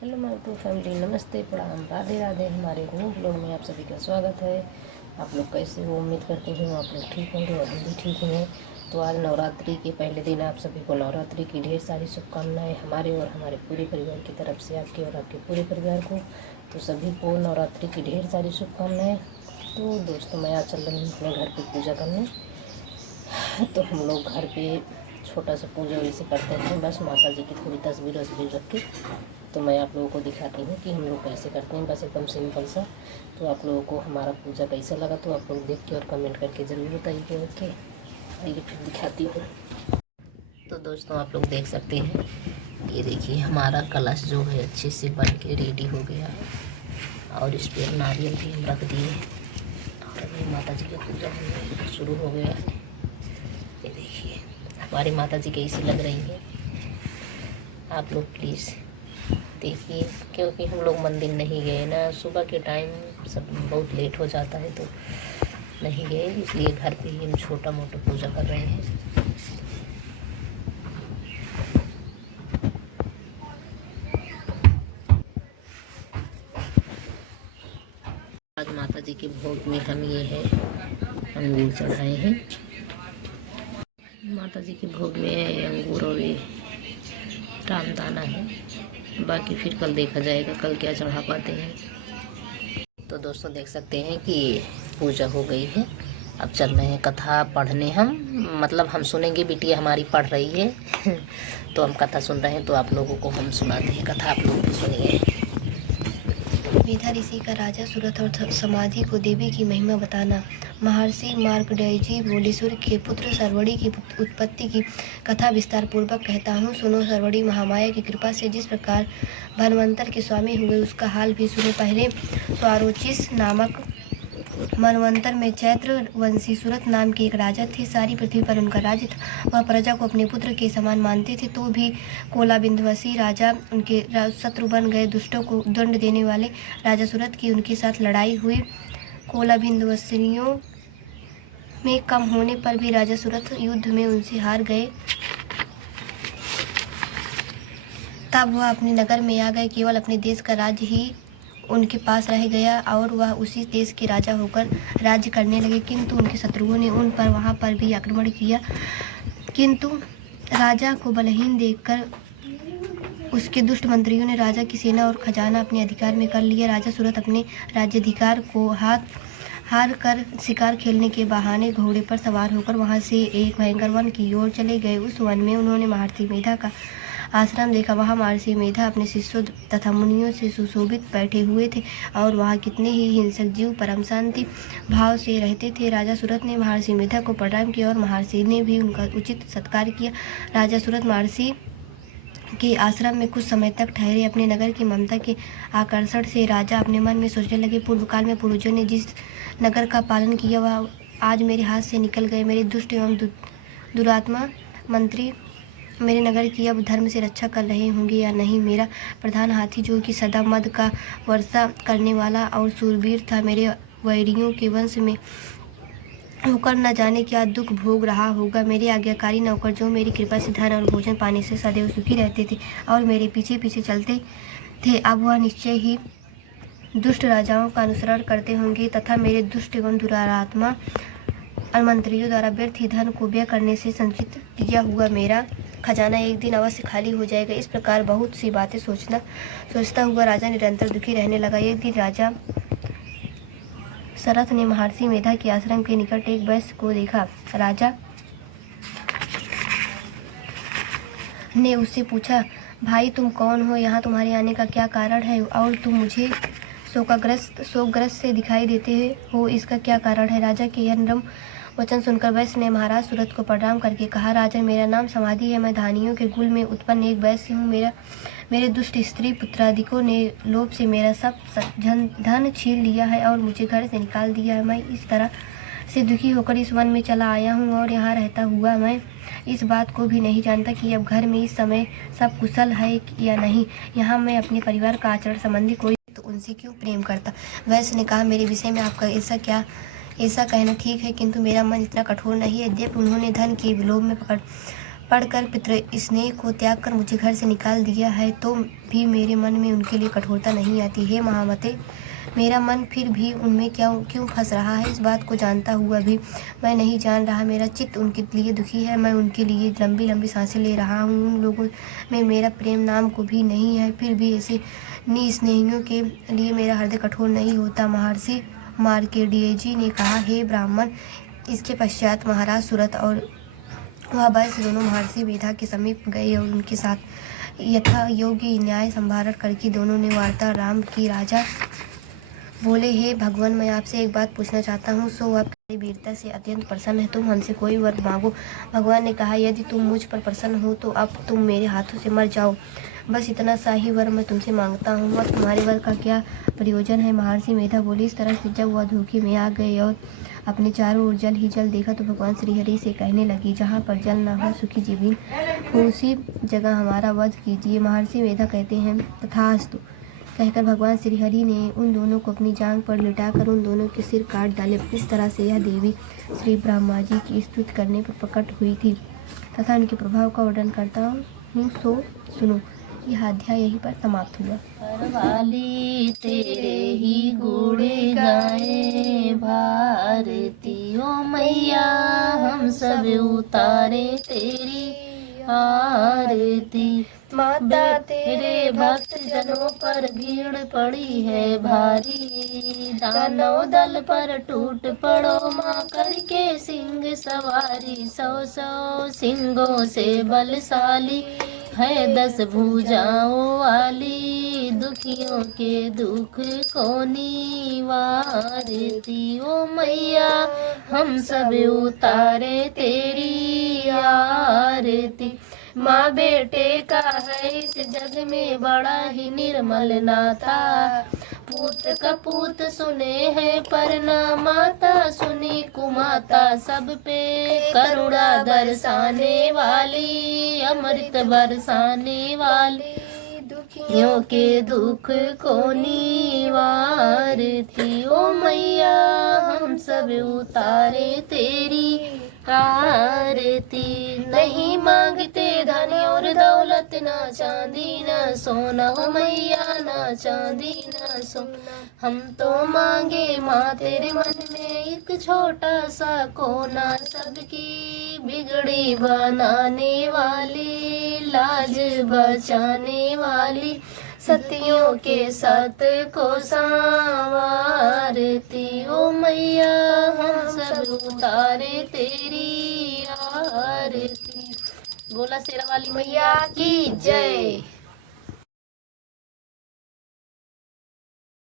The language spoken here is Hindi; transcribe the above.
हेलो मारुति फैमिली, नमस्ते, प्रणाम, राधे राधे। हमारे न्यू ब्लॉग में आप सभी का स्वागत है। आप लोग कैसे हो? उम्मीद करते हैं आप लोग ठीक होंगे और हम भी ठीक हैं। तो आज नवरात्रि के पहले दिन आप सभी को नवरात्रि की ढेर सारी शुभकामनाएं हमारे और हमारे पूरे परिवार की तरफ से, आपके और आपके पूरे परिवार को। तो सभी को नवरात्रि की ढेर सारी शुभकामनाएँ। तो दोस्तों, मैं आज चल रही हूँ अपने घर पर पूजा करने। तो हम लोग घर पे छोटा सा पूजा वैसे करते हैं, बस माता जी की थोड़ी तस्वीर रख के। तो मैं आप लोगों को दिखाती हूँ कि हम लोग कैसे करते हैं, बस एकदम सिंपल सा। तो आप लोगों को हमारा पूजा कैसा लगा तो आप लोग देख के और कमेंट करके ज़रूर बताइए। ओके, आइए फिर दिखाती हूँ। तो दोस्तों, आप लोग देख सकते हैं, ये देखिए हमारा कलश जो है अच्छे से बन के रेडी हो गया है और इस पर नारियल भी हम रख दिए और अभी माता जी का पूजा होना शुरू हो गया है। ये देखिए हमारी माता जी कैसी लग रही है, आप लोग प्लीज़ देखिए। क्योंकि हम लोग मंदिर नहीं गए ना, सुबह के टाइम सब बहुत लेट हो जाता है तो नहीं गए, इसलिए घर पे ही हम छोटा मोटा पूजा कर रहे हैं। आज माता जी के भोग में हम ये है अंगूर चढ़ाए हैं। माता जी के भोग में अंगूर और ये रामदाना है, बाकी फिर कल देखा जाएगा कल क्या चढ़ा पाते हैं। तो दोस्तों देख सकते हैं कि पूजा हो गई है, अब चल रहे हैं कथा पढ़ने। हम सुनेंगे, बिटिया हमारी पढ़ रही है तो हम कथा सुन रहे हैं, तो आप लोगों को हम सुनाते हैं कथा, आप लोग भी सुनिए। मेधा ऋषि का राजा सूरत और समाधि को देवी की महिमा बताना। महर्षि मार्कंडेय बोलीसुर के पुत्र सरवड़ी की उत्पत्ति की कथा विस्तार पूर्वक कहता हूँ, सुनो। सरवड़ी महामाया की कृपा से जिस प्रकार धनवंतर के स्वामी हुए उसका हाल भी सुनो। पहले स्वारोचिस नामक मनवंतर में चैत्र वंशी सूरत नाम के एक राजा थे। सारी पृथ्वी पर उनका राज्य था। वह प्रजा को अपने पुत्र के समान मानते थे, तो भी कोलाबिंदवसी राजा उनके शत्रु बन गए। दुष्टों को दंड देने वाले राजा सूरत की उनके साथ लड़ाई हुई। कोलाबिंदवसियों में कम होने पर भी राजा सूरत युद्ध में उनसे हार गए। तब वह अपने नगर में आ गए। केवल अपने देश का राज्य ही उनके पास रह गया और वह उसी देश के राजा होकर राज्य करने लगे। किंतु उनके शत्रुओं ने उन पर वहां पर भी आक्रमण किया, किंतु राजा को बलहीन देखकर उसके दुष्ट मंत्रियों ने राजा की सेना और खजाना अपने अधिकार में कर लिया। राजा सूरत अपने राज्याधिकार को हार कर शिकार खेलने के बहाने घोड़े पर सवार होकर वहां से एक भयंकर वन की ओर चले गए। उस वन में उन्होंने महर्षि मेधा का आश्रम देखा। वहाँ महर्षि मेधा अपने शिष्यों तथा मुनियों से सुशोभित बैठे हुए थे और वहाँ कितने ही हिंसक जीव परम शांति भाव से रहते थे। राजा सूरत ने महर्षि मेधा को प्रणाम किया और महर्षि ने भी उनका उचित सत्कार किया। राजा सूरत महर्षि के आश्रम में कुछ समय तक ठहरे। अपने नगर की ममता के आकर्षण से राजा अपने मन में सोचने लगे, पूर्व काल में पूर्वजों ने जिस नगर का पालन किया वह आज मेरे हाथ से निकल गए। मेरे दुष्ट एवं दुरात्मा मंत्री मेरे नगर की अब धर्म से रक्षा कर रहे होंगे या नहीं। मेरा प्रधान हाथी जो कि सदा मद का वर्षा करने वाला और सूरवीर था, मेरे वैरियों के वंश में होकर न जाने क्या दुख भोग रहा होगा। मेरे आज्ञाकारी नौकर जो मेरी कृपा से धन और भोजन पाने से सदैव सुखी रहते थे और मेरे पीछे पीछे चलते थे, अब वह निश्चय ही दुष्ट राजाओं का अनुसरण करते होंगे तथा मेरे दुष्ट एवं दुरात्मा मंत्रियों द्वारा व्यर्थ ही धन को व्यय करने से संचित किया हुआ मेरा खजाना एक दिन अवश्य खाली हो जाएगा। इस प्रकार बहुत सी बातें सोचता हुआ राजा निरंतर दुखी रहने लगा। एक दिन राजा शरथ ने महर्षि मेधा के आश्रम के निकट एक वैश्य को देखा। राजा ने उससे पूछा, भाई तुम कौन हो? यहाँ तुम्हारे आने का क्या कारण है और तुम मुझे शोकग्रस्त से दिखाई देते हो, इसका क्या कारण है? राजा के यह नम्र वचन सुनकर वैश्य ने महाराज सूरत को प्रणाम करके कहा, राजा मेरा नाम समाधि है, मैं धानियों के कुल में उत्पन्न एक वैश्य हूँ। मेरे दुष्ट स्त्री पुत्रादिकों ने लोभ से मेरा सब धन छीन लिया है और मुझे घर से निकाल दिया है। मैं इस तरह से दुखी होकर इस वन में चला आया हूँ और यहाँ रहता हुआ मैं इस बात को भी नहीं जानता कि अब घर में इस समय सब कुशल है या नहीं। यहाँ मैं अपने परिवार का आचरण संबंधी कोई तो उनसे क्यों प्रेम करता? वैश्य ने कहा, मेरे विषय में आपका ऐसा कहना ठीक है, किंतु मेरा मन इतना कठोर नहीं है। यद्यपि उन्होंने धन के लोभ में पढ़कर पितृ स्नेह को त्याग कर मुझे घर से निकाल दिया है, तो भी मेरे मन में उनके लिए कठोरता नहीं आती। हे महामते, मेरा मन फिर भी उनमें क्यों फंस रहा है, इस बात को जानता हुआ भी मैं नहीं जान रहा। मेरा चित्त उनके लिए दुखी है, मैं उनके लिए लंबी लंबी सांसें ले रहा हूँ। उन लोगों में मेरा प्रेम नाम को भी नहीं है, फिर भी ऐसे निस्नेहियों के लिए मेरा हृदय कठोर नहीं होता। महर्षि मार्कंडेय जी ने कहा, हे ब्राह्मण। इसके पश्चात महाराज सुरथ और वह वैस दोनों महर्षि मेधा के समीप गए और उनके साथ यथा योग्य न्याय संभारण करके दोनों ने वार्ता आरंभ की। राजा बोले, हे भगवान, मैं आपसे एक बात पूछना चाहता हूँ। सो आप वीरता से अत्यंत प्रसन्न है, तुम हमसे कोई वर मांगो। भगवान ने कहा, यदि तुम मुझ पर प्रसन्न हो तो अब तुम मेरे हाथों से मर जाओ, बस इतना सा ही वर मैं तुमसे मांगता हूँ। और तुम्हारे वर का क्या प्रयोजन है? महर्षि मेधा बोली, इस तरह से जब वह धोखे में आ गए और अपने चारों ओर जल ही जल देखा तो भगवान श्रीहरि से कहने लगी, जहाँ पर जल न हो सुखी जीविन हो, उसी जगह हमारा वध कीजिए। महर्षि मेधा कहते हैं, तथास्तु कहकर भगवान श्रीहरि ने उन दोनों को अपनी जांघ पर लिटाकर उन दोनों के सिर काट डाले। इस तरह से यह देवी श्री ब्रह्मा जी की स्तुति करने पर प्रकट हुई थी तथा उनके प्रभाव का वर्णन करता हूँ, सो सुनो। यह अध्याय यहीं पर समाप्त हुआ। परवाली तेरे ही गुणे गाए भारती, ओ मैया हम सब उतारे तेरी आरती। माता तेरे भक्त जनों पर भीड़ पड़ी है भारी, दानव दल पर टूट पड़ो माँ करके सिंह सवारी। 100 सिंगों से बलशाली है 10 भुजाओं वाली, दुखियों के दुख को निवारती। ओ मैया हम सब उतारे तेरी आरती। माँ बेटे का है इस जग में बड़ा ही निर्मल नाता, पूत कपूत सुने हैं पर ना माता सुनी कुमाता। सब पे करुणा दर्शाने वाली, अमृत बरसाने वाली, दुखियों के दुख को निवारती। ओ मैया हम सब उतारे तेरी आरती। नहीं मांगते धन और दौलत, ना चांदी ना सोना, हो मैया ना चांदी ना सोना। हम तो मांगे माँ तेरे मन में एक छोटा सा कोना, सबकी बिगड़ी बनाने वाली, लाज बचाने वाली, सतियों के सत को संवारती। ओ मैया हम सब उतारे तेरी आरती। बोला शेरा वाली मैया की जय।